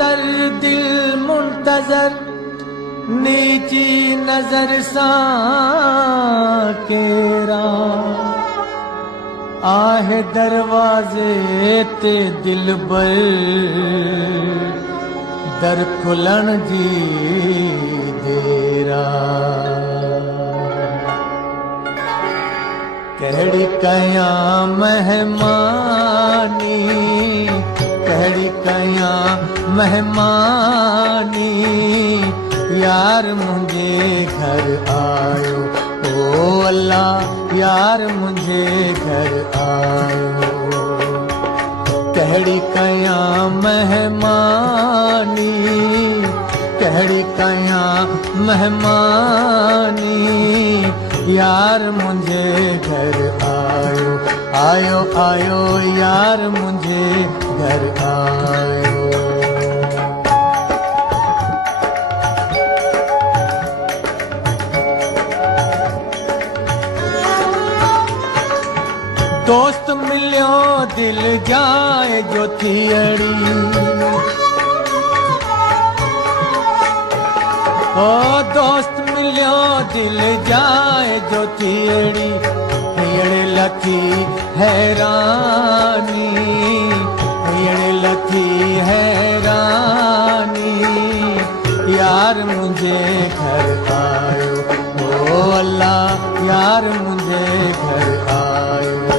तर दिल मुंतजर नीची नजर सा केरा आहे दरवाजे ते दिल बर दर खुलन जी देरा कहड़ी कया मेहमानी कहड़ी कया मेहमानी यार मुझे घर आयो ओ अल्लाह यार मुझे घर आयो कहड़ी कया मेहमानी कहड़ी कया मेहमानी यार मुझे घर आयो आयो आयो यार मुझे घर आयो दोस्त मिलियो दिल जाए जो थियड़ी ओ दोस्त मिलियो दिल जाए जो थियड़ी हियड़े लथी हैरानी हियड़े लथी हैरानी यार मुझे घर आयो ओ अल्लाह यार मुझे घर आयो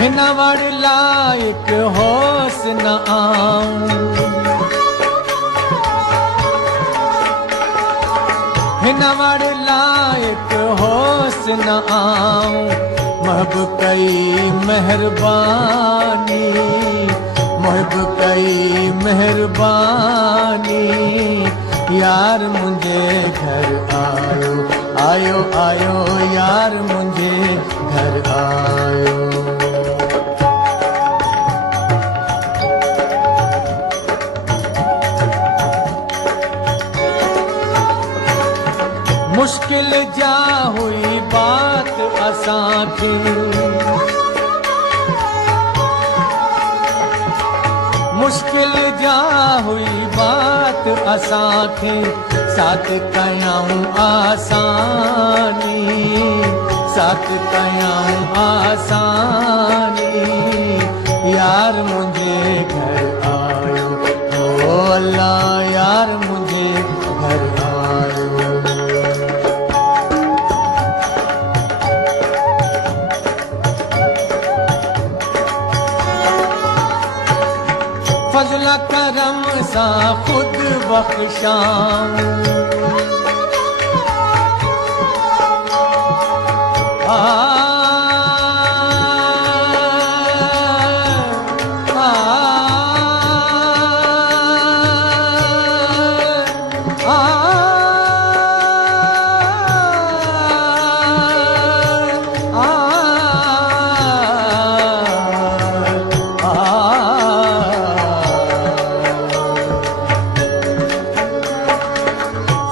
हिन वड़ लाइक होस न आऊं हिन वड़ लाइक होस न आऊं महब कई मेहरबानी महब कई मेहरबानी यार मुझे घर आयो आयो आयो यार मुझे घर आयो मुश्किल जा हुई बात असांखे मुश्किल जा हुई बात असांखे साथ कयाऊं आसानी साथ कयाऊं आसानी यार मुझे घर आयो ओ अल्लाह यार मुझे घर आयो फजल करम सा खुद बख्शाऊं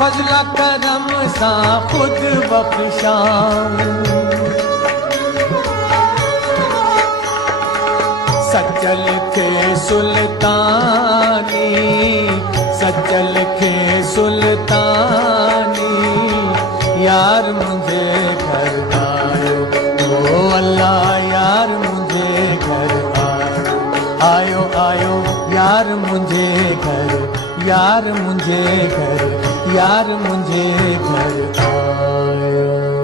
फजल करम सा खुद बख्शाऊं सचल खे सुल्तानी सचल खे सुल्तानी यार मुझे घर आयो ओ अल्लाह यार मुझे घर आयो आयो यार मुझे घर यार मुझे घर यार मुझे घर आयो